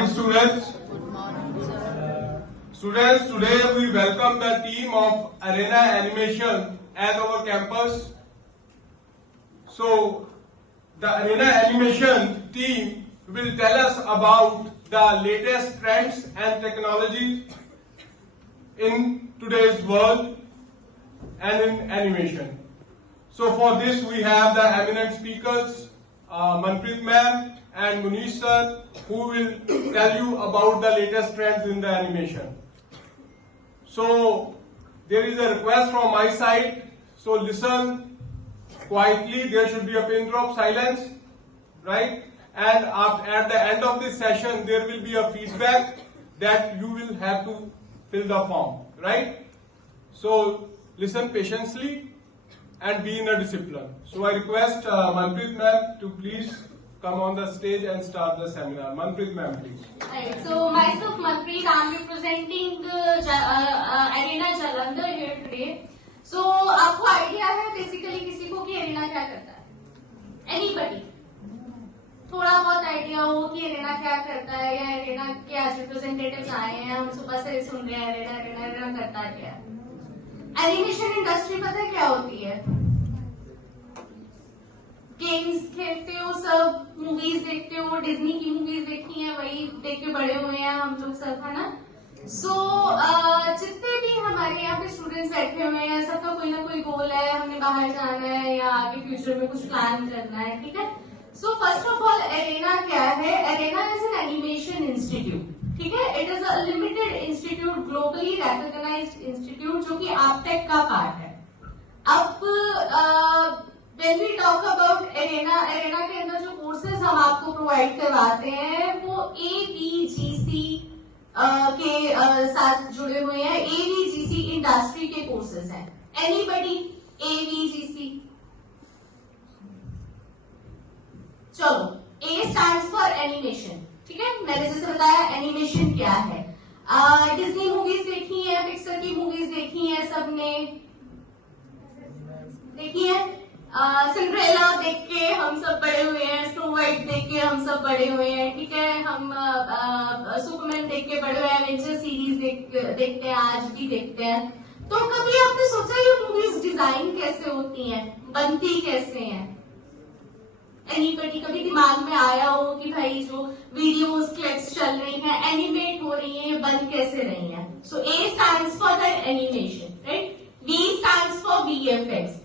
morning, students. Students, today we welcome the team of Arena Animation at our campus. So, the Arena Animation team will tell us about the latest trends and technology in today's world and in animation. So, for this we have the eminent speakers, Manpreet ma'am and Munish sir, who will tell you about the latest trends in the animation. So, there is a request from my side, so listen quietly, there should be a pin drop silence, right? And at the end of this session, there will be a feedback that you will have to fill the form, right? So, listen patiently and be in a discipline. So, I request Manpreet ma'am to please come on the stage and start the seminar. Manpreet ma'am, please. Right. So myself Manpreet, I am representing Arena Jalandhar here today. So आपको idea है basically किसी को कि arena क्या करता है? Anybody? थोड़ा बहुत आइडिया हो कि एरेना क्या करता है या एरेना के आज रिप्रेजेंटेटिव्स आए हैं, हम सुबह से सुन रहे हैं एरेना करता है क्या? एनिमेशन इंडस्ट्री पता है क्या होती है? गेम्स खेलते हो, सब मूवीज देखते हो, डिज्नी की मूवीज देखी है, वही देख के बड़े हुए हैं हम लोग सब, है ना? सो जितने भी हमारे यहाँ पे स्टूडेंट्स बैठे हुए हैं, सबका कोई ना कोई गोल है, हमने बाहर जाना है या आगे फ्यूचर में कुछ प्लान करना है, ठीक है? So first of all Arena क्या है? Arena is an animation institute, ठीक है? It is a limited institute, globally recognised institute जो कि आपटेक का पार्ट है. अब when we talk about Arena के अंदर जो कोर्सेज हम आपको प्रोवाइड करवाते हैं वो AVGC के साथ जुड़े हुए हैं. AVGC इंडस्ट्री के कोर्सेज हैं. Anybody AVGC? चलो, A stands for एनिमेशन, ठीक है? मैंने जैसे बताया एनिमेशन क्या है. डिज्नी मूवीज देखी है, पिक्सर की मूवीज देखी है, सबने देखी है. सिंड्रेला देख के हम सब बड़े हुए हैं, स्नो वाइट देख के हम सब बड़े हुए हैं, ठीक है? हम सुपरमैन देख के बड़े हुए हैं, एवेंजर सीरीज देखते हैं, आज भी देखते हैं. तो कभी आपने सोचा ये मूवीज डिजाइन कैसे होती हैं, बनती कैसे हैं? एनीबडी कभी दिमाग में आया हो कि भाई जो वीडियोस क्लिप्स चल रही हैं, एनिमेट हो रही हैं, बन कैसे रही हैं? सो A stands for the animation, right? V stands for VFX.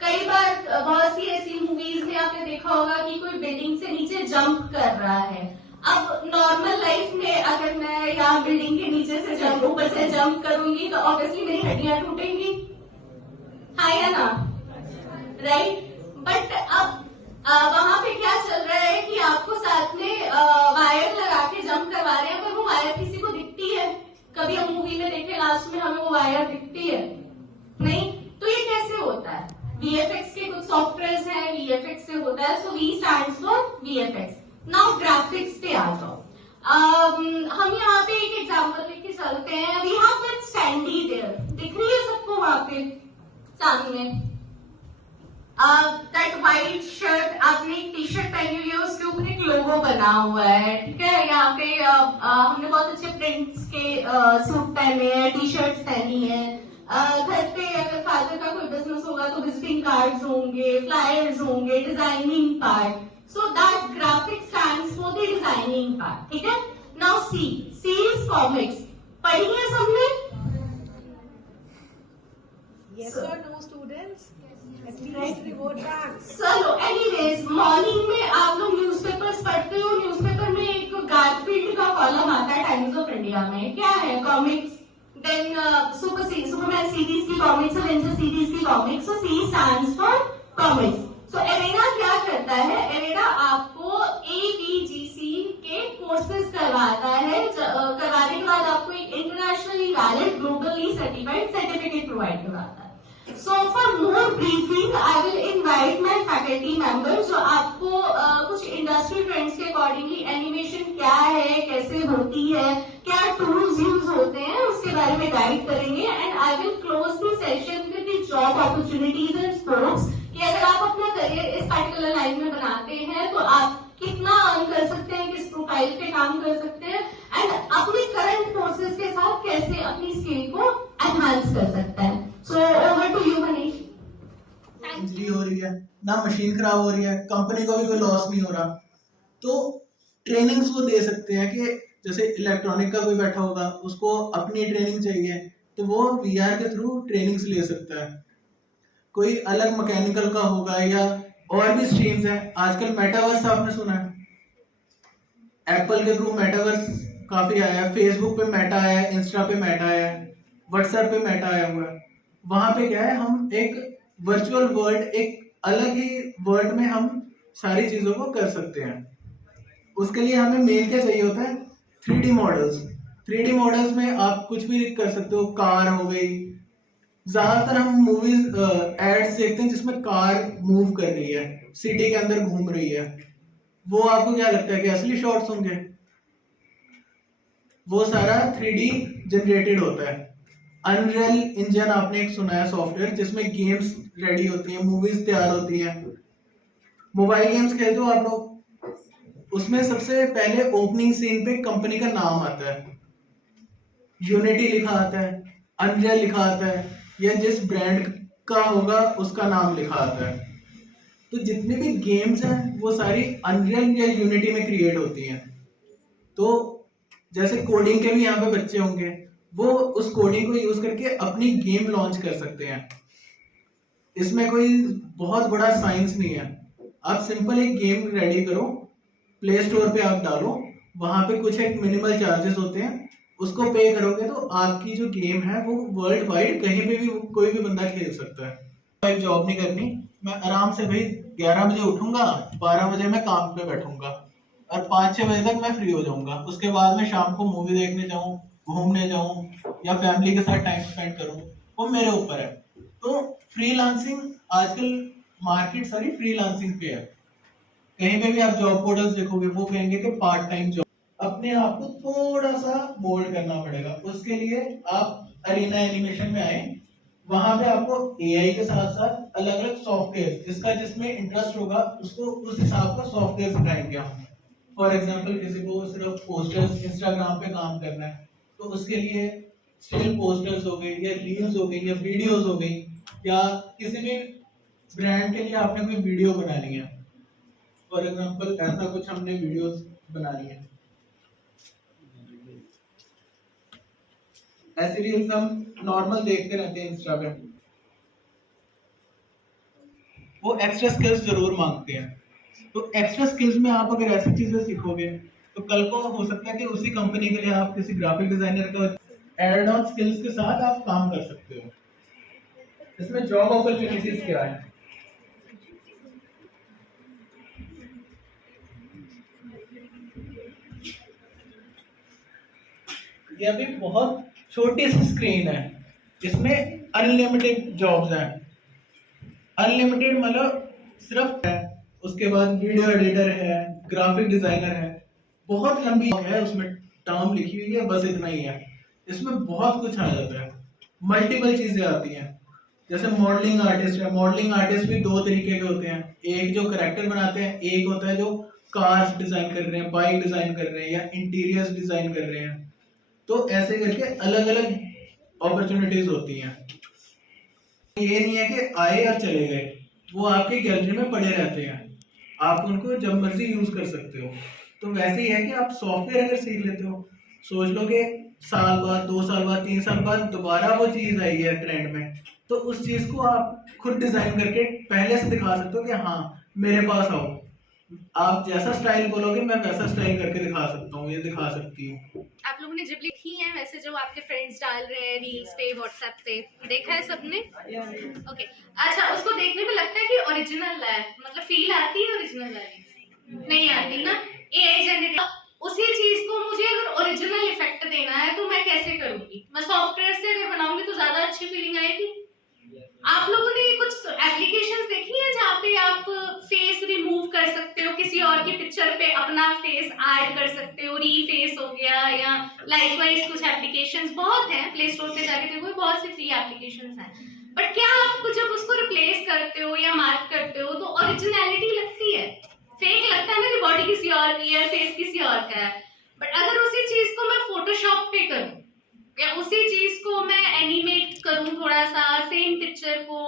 कई बार बहुत सी ऐसी मूवीज में आपने देखा होगा कि कोई बिल्डिंग से नीचे जंप कर रहा है. अब नॉर्मल लाइफ में अगर मैं यहाँ बिल्डिंग के नीचे से ऊपर से जंप करूंगी तो ऑब्वियसली मेरी हड्डियां टूटेंगी, हाँ या ना? राइट? बट अब वहां पे क्या चल रहा है कि आपको साथ में वायर लगा के जंप करवा रहे हैं, पर वो वायर किसी को दिखती है? कभी हम मूवी में देखे लास्ट में हमें वो वायर दिखती है? नहीं. तो ये कैसे होता है? VFX के कुछ सॉफ्टवेयर हैं, VFX से होता है. सो V stands for VFX. Now graphics पे आ जाओ. हम यहाँ पे एक एग्जांपल लेके चलते हैं. We have that sandy there, दिख रही है सबको वहां पे सामने? दैट व्हाइट शर्ट, आपने एक टी शर्ट पहनी हुई है, उसके ऊपर एक लोगो बना हुआ है, ठीक है? यहाँ पे हमने बहुत अच्छे प्रिंट्स के सूट पहने हैं, टी शर्ट पहनी है. घर पे अगर फादर का कोई बिजनेस होगा तो विजिटिंग कार्ड्स होंगे, फ्लायर्स होंगे, designing part. So that graphic stands for the designing part, ठीक है? Now see is comics. पढ़ी है सबने? Yes or no, students? At least report back. चलो, एनीवेज मॉर्निंग में आप लोग न्यूज़पेपर्स पढ़ते हो. न्यूज़पेपर में एक गारफील्ड का कॉलम आता है टाइम्स ऑफ इंडिया में. क्या है? कॉमिक्स. Then Superman series की comics, Avenger series की comics. So C stands for comics. So Arena क्या करता है? Arena आपको AVGC के कोर्सेज करवाता है. करवाने के बाद आपको एक internationally valid, globally certified certificate provide करवाता है. So for more briefing, I will invite my faculty members जो आपको कुछ इंडस्ट्री ट्रेंड्स के अकॉर्डिंगली एनिमेशन क्या है, कैसे होती है, क्या टूल्स यूज होते हैं, उसके बारे में गाइड करेंगे. And I will close the session with the job opportunities and scopes कि अगर आप अपना करियर इस पर्टिकुलर लाइन में बनाते हैं तो आप कितना अर्न कर सकते हैं, किस काम कर सकते हैं एंड अपने करंट कोर्सेज के साथ कैसे अपनी स्किल को एनहांस कर सकता है। So over to you Manish. Injury हो रही है ना, मशीन खराब हो रही है, कंपनी को भी कोई लॉस नहीं हो रहा, तो ट्रेनिंग्स वो दे सकते हैं कि जैसे इलेक्ट्रॉनिक का कोई बैठा होगा, उसको अपनी ट्रेनिंग चाहिए तो वो वीआर के थ्रू ट्रेनिंग्स ले सकता है। कोई अलग मैकेनिकल का होगा या और भी स्ट्रीम्स हैं। आजकल मेटावर्स आपने सुना है, एप्पल के थ्रू मेटावर्स काफी आया है, फेसबुक पे मेटा आया है, इंस्टा पे मेटा आया है, व्हाट्सएप पे मेटा आया हुआ है। वहां पे क्या है, हम एक वर्चुअल वर्ल्ड, एक अलग ही वर्ल्ड में हम सारी चीजों को कर सकते हैं। उसके लिए हमें मेन क्या चाहिए होता है, 3D मॉडल्स। 3D मॉडल्स में आप कुछ भी कर सकते हो, कार हो गई, ज्यादातर हम मूवीज एड्स देखते हैं जिसमें कार मूव कर रही है, सिटी के अंदर घूम रही है। वो आपको क्या लगता है कि असली शॉट्स होंगे? वो सारा 3D जनरेटेड होता है। अनरियल इंजन आपने एक सुना है सॉफ्टवेयर, जिसमें गेम्स रेडी होती हैं, मूवीज तैयार होती हैं। मोबाइल गेम्स खेलते हो आप लोग, उसमें सबसे पहले ओपनिंग सीन पे कंपनी का नाम आता है, यूनिटी लिखा आता है, अनरियल लिखा आता है, या जिस ब्रांड का होगा उसका नाम लिखा आता है। तो जितने भी गेम्स हैं वो सारी अनरियल या यूनिटी में क्रिएट होती हैं। तो जैसे कोडिंग के भी यहाँ पे बच्चे होंगे, वो उस कोडिंग को यूज करके अपनी गेम लॉन्च कर सकते हैं। इसमें कोई बहुत बड़ा साइंस नहीं है। आप सिंपल एक गेम रेडी करो, प्ले स्टोर पे आप डालो, वहां पे कुछ एक मिनिमल चार्जेस होते हैं, उसको पे करोगे तो आपकी जो गेम है वो वर्ल्ड वाइड कहीं पे भी कोई भी बंदा खेल सकता है। एक जॉब नहीं करनी, मैं आराम से भाई 11 बजे उठूंगा, 12 बजे मैं काम पे बैठूंगा और 5-6 बजे तक मैं फ्री हो जाऊंगा। उसके बाद में शाम को मूवी देखने जाऊं, घूमने जाऊं या फैमिली के साथ टाइम स्पेंड करूं, वो मेरे ऊपर है। तो फ्रीलांसिंग, आजकल मार्केट सारी फ्रीलांसिंग पे है। कहीं पे भी आप जॉब पोर्टल्स देखोगे वो कहेंगे कि पार्ट टाइम जॉब। अपने आप को थोड़ा सा मोल्ड करना पड़ेगा। उसके लिए आप अरीना एनिमेशन में आए, वहां पे आपको एआई के साथ साथ अलग अलग सॉफ्टवेयर, जिसका जिसमें इंटरेस्ट होगा उसको उस हिसाब का सॉफ्टवेयर सिखाएंगे हम। फॉर एग्जाम्पल किसी को सिर्फ पोस्टर्स इंस्टाग्राम पे काम करना है, तो उसके लिए स्टिल पोस्टर्स हो गए या रील्स हो गई या वीडियोस हो गई, या किसी भी ब्रांड के लिए आपने कोई वीडियो बनानी है, फॉर एग्जाम्पल ऐसा कुछ हमने वीडियोस बनानी है, ऐसी रील्स हम नॉर्मल देखते रहते हैं इंस्टा पे, वो एक्स्ट्रा स्किल्स जरूर मांगते हैं। तो एक्स्ट्रा स्किल्स में आप अगर ऐसी चीजें सीखोगे तो कल को हो सकता है कि उसी कंपनी के लिए आप किसी ग्राफिक डिजाइनर का एड ऑन स्किल्स के साथ आप काम कर सकते हो। इसमें जॉब अपॉर्चुनिटीज क्या है? ये अभी बहुत छोटी सी स्क्रीन है, इसमें अनलिमिटेड जॉब्स हैं। अनलिमिटेड मतलब सिर्फ है, उसके बाद वीडियो एडिटर है, ग्राफिक डिजाइनर है, बहुत लंबी है, उसमें टर्म लिखी हुई है, बस इतना ही है। इसमें बहुत कुछ आ जाता है, मल्टीपल चीजें आती हैं। जैसे मॉडलिंग आर्टिस्ट है, मॉडलिंग आर्टिस्ट भी दो तरीके के होते हैं, एक जो करेक्टर बनाते हैं, एक होता है जो कार्स डिजाइन कर रहे हैं, बाइक डिजाइन कर रहे हैं या इंटीरियर्स डिजाइन कर रहे हैं। तो ऐसे करके अलग अलग अपॉर्चुनिटीज होती हैं। ये नहीं है कि आए और चले गए, वो आपके गैलरी में पड़े रहते हैं, आप उनको जब मर्जी यूज कर सकते हो। तो वैसे ही है कि आप सॉफ्टवेयर अगर सीख लेते हो, सोच लो कि साल बाद, 2 साल बाद, 3 साल बाद दोबारा वो चीज आई है ट्रेंड में, तो उस चीज को आप खुद डिजाइन करके पहले से दिखा सकते हो कि हाँ मेरे पास आओ, आप जैसा स्टाइल बोलोगे मैं वैसा स्टाइल करके दिखा सकता हूँ, ये दिखा सकती हूँ। आप लोगों ने जिप लिखी है वैसे जो आपके फ्रेंड्स डाल रहे हैं रील्स पे, व्हाट्सएप पे, देखा है सबने? ओके, अच्छा, उसको देखने में लगता है कि ओरिजिनल है, मतलब फील आती है ओरिजिनल वाली? नहीं आती ना, एआई जनरेटेड। उसी चीज को मुझे अगर ओरिजिनल इफेक्ट देना है तो मैं कैसे करूंगी? मैं सॉफ्टवेयर से अगर बनाऊंगी तो ज्यादा अच्छी फीलिंग आएगी। आप लोगों ने कुछ एप्लीकेशंस देखी है जहाँ पे आप फेस रिमूव कर सकते हो, किसी और की पिक्चर पे अपना फेस ऐड कर सकते हो, रीफेस हो गया, या लाइकवाइज कुछ एप्लीकेशंस बहुत हैं, प्ले स्टोर पे जाके देखो, बहुत सी फ्री एप्लीकेशंस हैं। बट क्या आप जब उसको रिप्लेस करते हो या मार्क करते हो तो ओरिजिनलिटी लगती है? फेक लगता है ना कि बॉडी किसी और की है, फेस किसी और का है। या उसी चीज को मैं एनिमेट करूं थोड़ा सा, सेम पिक्चर को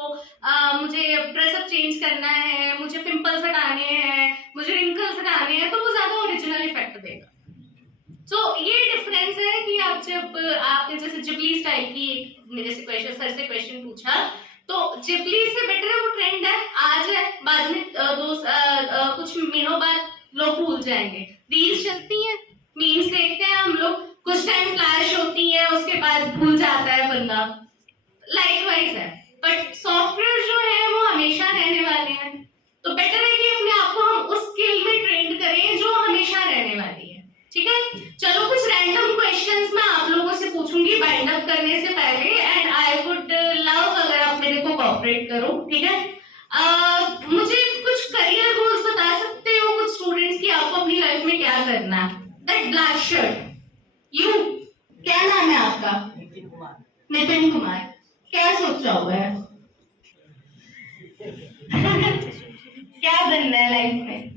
मुझे ड्रेसअप चेंज करना है, मुझे पिंपल्स हटाने हैं, मुझे रिंकल्स हटाने हैं, तो वो ज्यादा ओरिजिनल इफेक्ट देगा। तो ये डिफरेंस है कि आप जब आपने जैसे जिबली स्टाइल की मेरे से क्वेश्चन सर से क्वेश्चन पूछा, तो जिबली से बेटर है वो ट्रेंड है, आज है, बाद में कुछ महीनों बाद लोग भूल जाएंगे। रील्स चलती हैं, मीम्स देखते हैं हम लोग, कुछ टाइम फ्लैश होती है, उसके बाद भूल जाता है बंदा। लाइकवाइज है, बट सॉफ्टवेयर जो है वो हमेशा रहने वाले हैं, तो बेटर है कि अपने आप को हम उस स्किल में ट्रेंड करें जो हमेशा रहने वाली है। ठीक है, चलो कुछ रैंडम क्वेश्चंस मैं आप लोगों से पूछूंगी बाइंड अप करने से पहले, एंड आई वुड लव अगर आप मेरे को कोऑपरेट करो। ठीक है, मुझे कुछ करियर गोल्स बता सकते हो कुछ स्टूडेंट्स की, आपको अपनी लाइफ में क्या करना है? दैट ब्लैक शर्ट, यू, क्या नाम है आपका? नितिन कुमार। क्या सोचा हुआ है? क्या बनना है लाइफ में?